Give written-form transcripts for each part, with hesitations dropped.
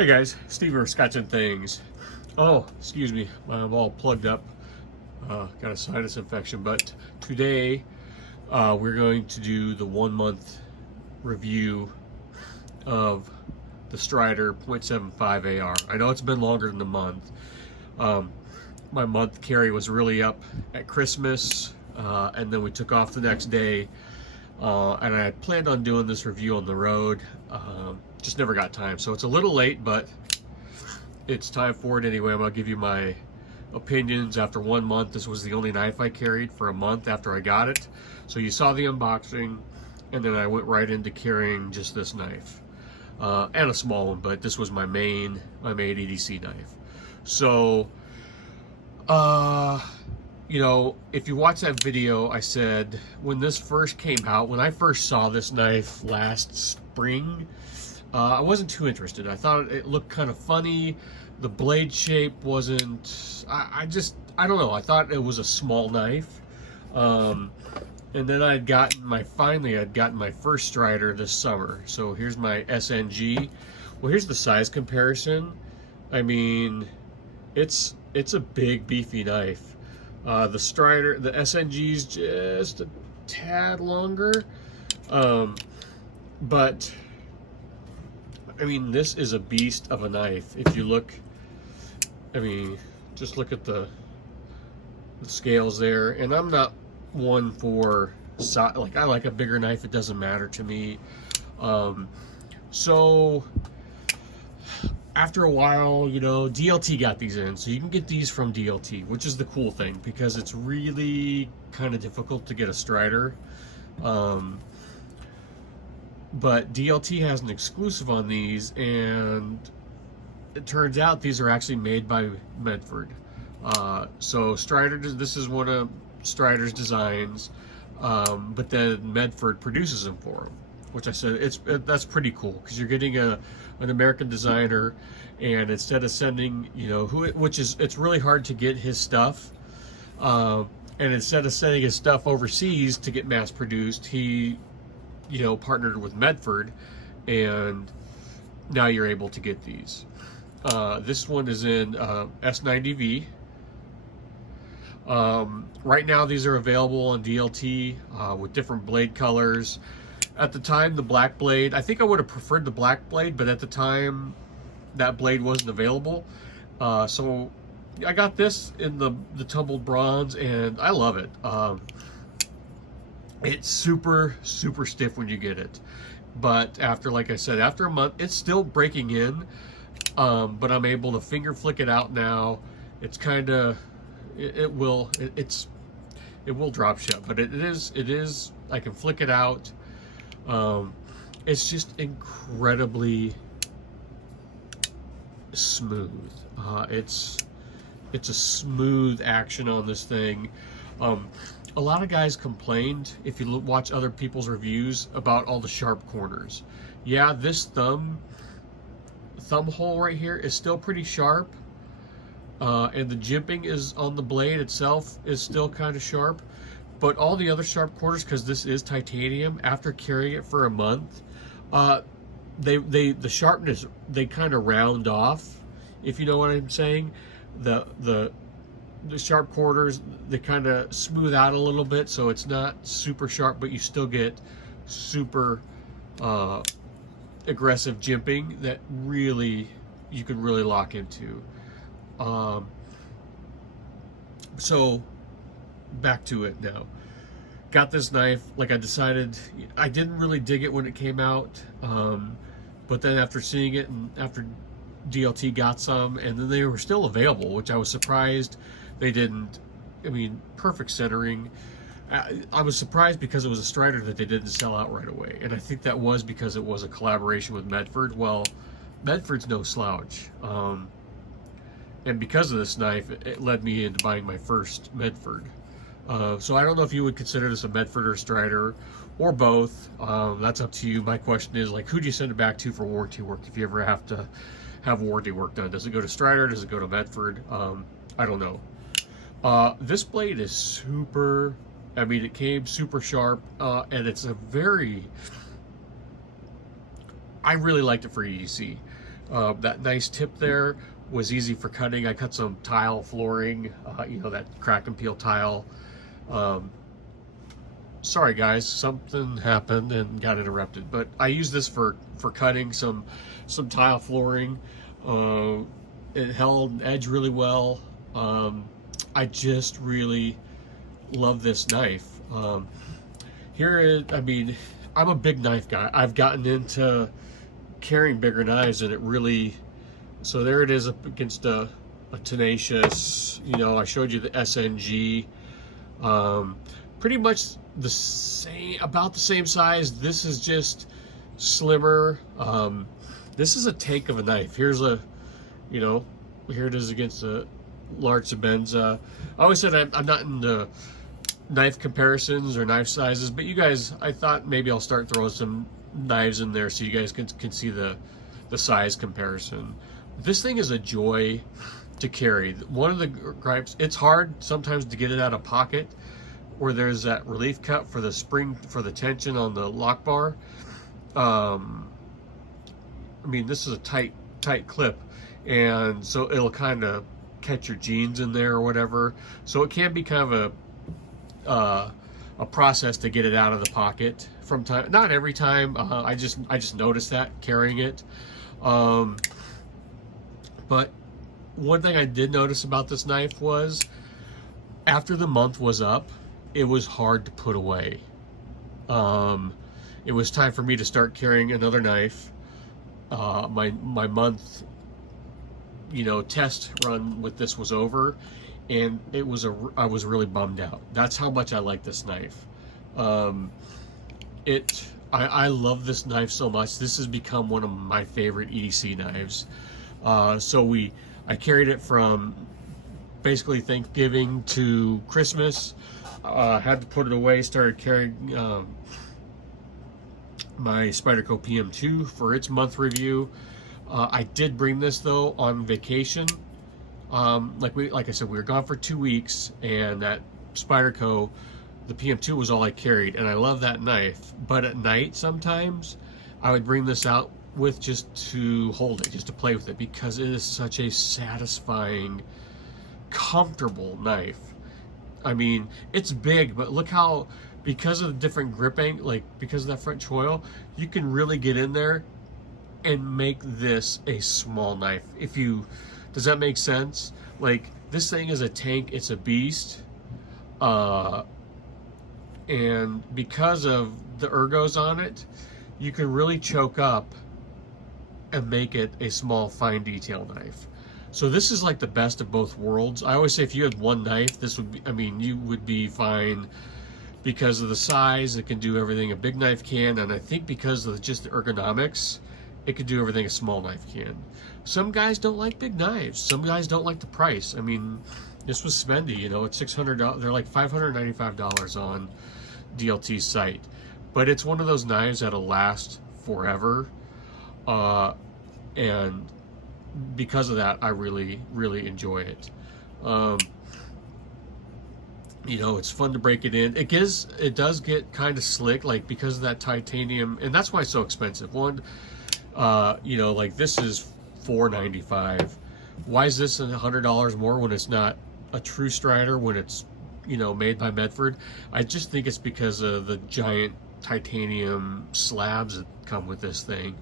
Hey guys, Steve here, Scotching Things. Oh, excuse me, I'm all plugged up. Got a sinus infection, but today we're going to do the 1 month review of the Strider.75 AR. I know it's been longer than a month. My month carry was really up at Christmas, and then we took off the next day. And I had planned on doing this review on the road, just never got time. So it's a little late, but it's time for it anyway. I'm gonna give you my opinions after 1 month. This was the only knife I carried for a month after I got it. So you saw the unboxing, and then I went right into carrying just this knife, and a small one, but this was my main EDC knife. So, you know, if you watch that video, I said when this first came out, when I first saw this knife last spring, I wasn't too interested. I thought it looked kind of funny. The blade shape wasn't, I don't know. I thought it was a small knife. And then finally I'd gotten my first Strider this summer. So here's my SNG. Well, here's the size comparison. I mean, it's a big, beefy knife. The Strider, the SNG's just a tad longer, but I mean, this is a beast of a knife. If you look, I mean, just look at the scales there. And I'm not one for like, I like a bigger knife. It doesn't matter to me. So after a while, you know, DLT got these in, so you can get these from DLT, which is the cool thing, because it's really kind of difficult to get a Strider. But DLT has an exclusive on these, and it turns out these are actually made by Medford. So Strider, this is one of Strider's designs, but then Medford produces them for them, which I said that's pretty cool, because you're getting an American designer, and instead of sending, you know, it's really hard to get his stuff, and instead of sending his stuff overseas to get mass produced, he, you know, partnered with Medford, and now you're able to get these. This one is in S90V. Right now these are available on DLT with different blade colors. At the time, the black blade, I think I would have preferred the black blade, but at the time that blade wasn't available. So I got this in the tumbled bronze, and I love it. It's super, super stiff when you get it. But after, like I said, after a month, it's still breaking in. But I'm able to finger flick it out now. It's kind of, it will drop shut, but it is, I can flick it out. It's just incredibly smooth. It's a smooth action on this thing. A lot of guys complained, if you watch other people's reviews, about all the sharp corners. Yeah, this thumb hole right here is still pretty sharp, and the jimping is on the blade itself is still kind of sharp. But all the other sharp corners, because this is titanium, after carrying it for a month, the sharpness, they kind of round off, if you know what I'm saying. The sharp corners, they kind of smooth out a little bit, so it's not super sharp, but you still get super aggressive jimping that really you can really lock into. So back to it now. Got this knife, like I decided, I didn't really dig it when it came out, but then after seeing it, and after DLT got some, and then they were still available, which I was surprised they didn't. I mean, perfect centering. I was surprised because it was a Strider that they didn't sell out right away, and I think that was because it was a collaboration with Medford. Well, Medford's no slouch. And because of this knife, it led me into buying my first Medford. So I don't know if you would consider this a Medford or Strider, or both. That's up to you. My question is, like, who do you send it back to for warranty work if you ever have to have warranty work done? Does it go to Strider? Does it go to Medford? I don't know. This blade is super, I mean, it came super sharp, and it's a very, I really liked it for EDC. That nice tip there was easy for cutting. I cut some tile flooring, you know, that crack and peel tile. Sorry guys, something happened and got interrupted, but I use this for cutting some tile flooring. It held an edge really well. I just really love this knife. I mean, I'm a big knife guy. I've gotten into carrying bigger knives, and it really, so there it is up against a Tenacious, you know, I showed you the SNG, pretty much the same, about the same size. This is just slimmer. This is a tank of a knife. Here's a, you know, here it is against a large Sebenza. I always said I'm not into knife comparisons or knife sizes, but you guys, I thought maybe I'll start throwing some knives in there so you guys can see the size comparison. This thing is a joy to carry. One of the gripes, it's hard sometimes to get it out of pocket where there's that relief cut for the spring, for the tension on the lock bar. I mean, this is a tight clip, and so it'll kind of catch your jeans in there or whatever. So it can be kind of a process to get it out of the pocket from time. Not every time. I just noticed that carrying it. But one thing I did notice about this knife was after the month was up, it was hard to put away. It was time for me to start carrying another knife. My month, you know, test run with this was over, and I was really bummed out. That's how much I like this knife. I love this knife so much. This has become one of my favorite EDC knives. I carried it from basically Thanksgiving to Christmas. Had to put it away, started carrying my Spyderco PM2 for its month review. I did bring this though on vacation. Like I said, we were gone for 2 weeks, and that Spyderco, the PM2 was all I carried, and I love that knife. But at night sometimes I would bring this out with just to hold it, just to play with it, because it is such a satisfying, comfortable knife. I mean, it's big, but look how, because of the different gripping, like because of that French choil, you can really get in there and make this a small knife. Does that make sense? Like, this thing is a tank, it's a beast. And because of the ergos on it, you can really choke up and make it a small fine detail knife. So this is like the best of both worlds. I always say if you had one knife, this would be, I mean, you would be fine because of the size. It can do everything a big knife can, and I think because of just the ergonomics, it could do everything a small knife can. Some guys don't like big knives. Some guys don't like the price. I mean, this was spendy, you know, it's $600. They're like $595 on DLT's site. But it's one of those knives that'll last forever. And because of that, I really, really enjoy it. You know, it's fun to break it in. It does get kind of slick, like because of that titanium, and that's why it's so expensive. One, you know, like this is $495. Why is this $100 more when it's not a true Strider, when it's, you know, made by Medford? I just think it's because of the giant titanium slabs that come with this thing.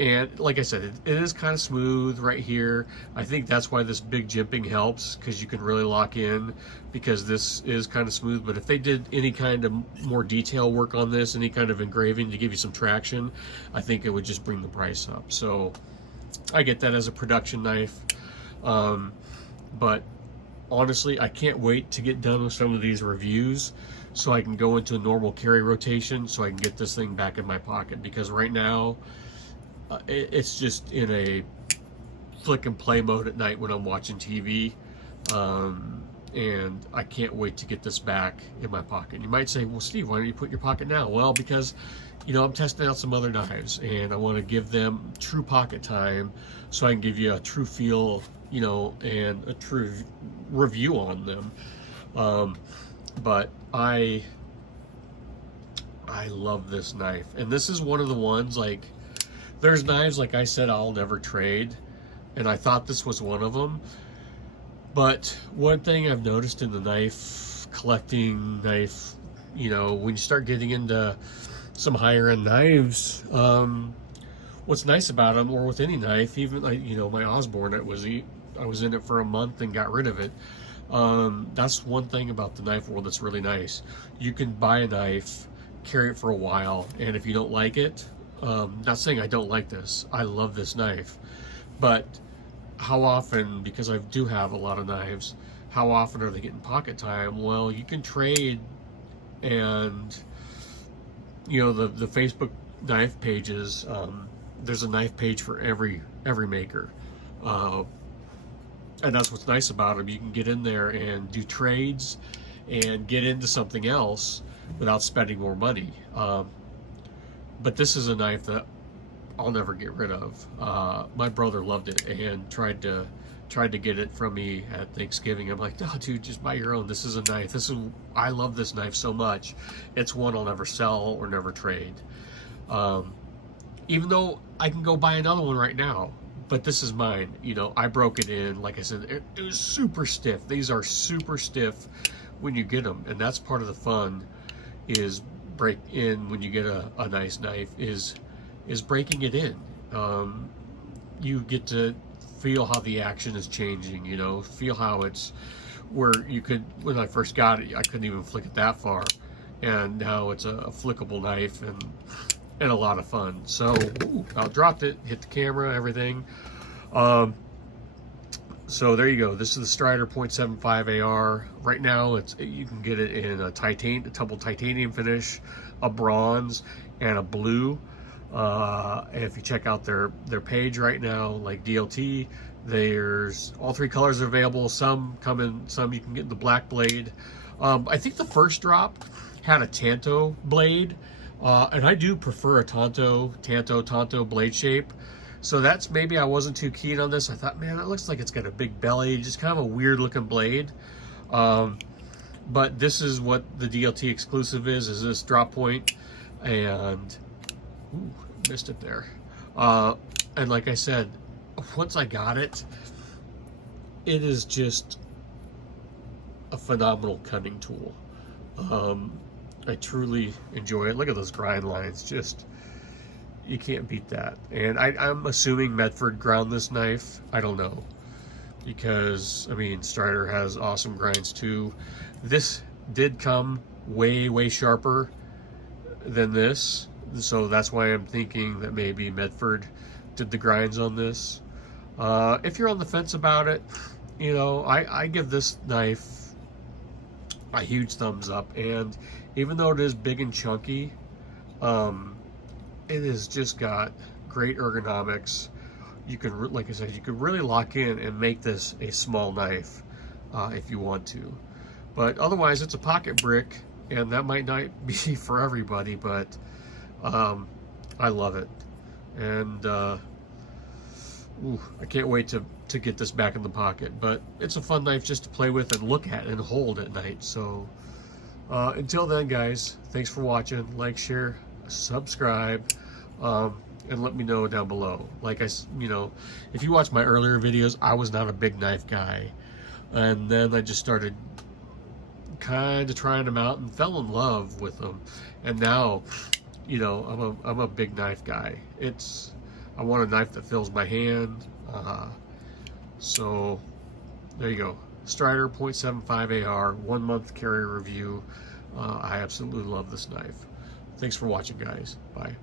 And like I said, it is kind of smooth right here. I think that's why this big jimping helps, because you can really lock in, because this is kind of smooth. But if they did any kind of more detail work on this, any kind of engraving to give you some traction, I think it would just bring the price up. So I get that as a production knife. But honestly, I can't wait to get done with some of these reviews so I can go into a normal carry rotation, so I can get this thing back in my pocket, because right now it's just in a flick and play mode at night when I'm watching TV, and I can't wait to get this back in my pocket. You might say, well, Steve, why don't you put it in your pocket now? Well, because, you know, I'm testing out some other knives, and I want to give them true pocket time so I can give you a true feel, you know, and a true review on them. But I love this knife, and this is one of the ones, like, There's knives, like I said, I'll never trade, and I thought this was one of them. But one thing I've noticed in the knife collecting, you know, when you start getting into some higher end knives, what's nice about them, or with any knife, even like, you know, my Osborne, I was in it for a month and got rid of it. That's one thing about the knife world that's really nice. You can buy a knife, carry it for a while, and if you don't like it, not saying I don't like this, I love this knife, but how often, because I do have a lot of knives, how often are they getting pocket time? Well, you can trade, and you know, the Facebook knife pages, there's a knife page for every maker, and that's what's nice about them. You can get in there and do trades and get into something else without spending more money. But this is a knife that I'll never get rid of. My brother loved it and tried to get it from me at Thanksgiving. I'm like, no, dude, just buy your own. This is a knife. I love this knife so much. It's one I'll never sell or never trade. Even though I can go buy another one right now, but this is mine. You know, I broke it in. Like I said, it was super stiff. These are super stiff when you get them, and that's part of the fun. Is break in when you get a nice knife. Is breaking it in. You get to feel how the action is changing, you know, feel how it's, where you could, when I first got it, I couldn't even flick it that far, and now it's a flickable knife, and a lot of fun. So I dropped it, hit the camera, everything. So there you go. This is the Strider.75 AR. Right now, you can get it in a double titanium finish, a bronze, and a blue. And if you check out their page right now, like DLT, there's all three colors are available. Some come in, some you can get the black blade. I think the first drop had a Tanto blade, and I do prefer a Tanto blade shape. So that's, maybe I wasn't too keen on this. I thought, man, it looks like it's got a big belly, just kind of a weird looking blade. But this is what the DLT exclusive is this drop point, and ooh, missed it there. And like I said, once I got it, it is just a phenomenal cutting tool. I truly enjoy it. Look at those grind lines, just, you can't beat that. And I'm assuming Medford ground this knife. I don't know, because I mean, Strider has awesome grinds too. This did come way sharper than this, so that's why I'm thinking that maybe Medford did the grinds on this. If you're on the fence about it, you know, I give this knife a huge thumbs up. And even though it is big and chunky, it has just got great ergonomics. You can, like I said, you could really lock in and make this a small knife if you want to. But otherwise, it's a pocket brick, and that might not be for everybody, but I love it. And I can't wait to get this back in the pocket. But it's a fun knife just to play with and look at and hold at night. So until then, guys, thanks for watching. Like, share, subscribe, and let me know down below. Like you know, if you watch my earlier videos, I was not a big knife guy, and then I just started kind of trying them out and fell in love with them, and now, you know, I'm a big knife guy. I want a knife that fills my hand. So there you go. Strider.75 AR, 1 month carry review. I absolutely love this knife. Thanks for watching, guys. Bye.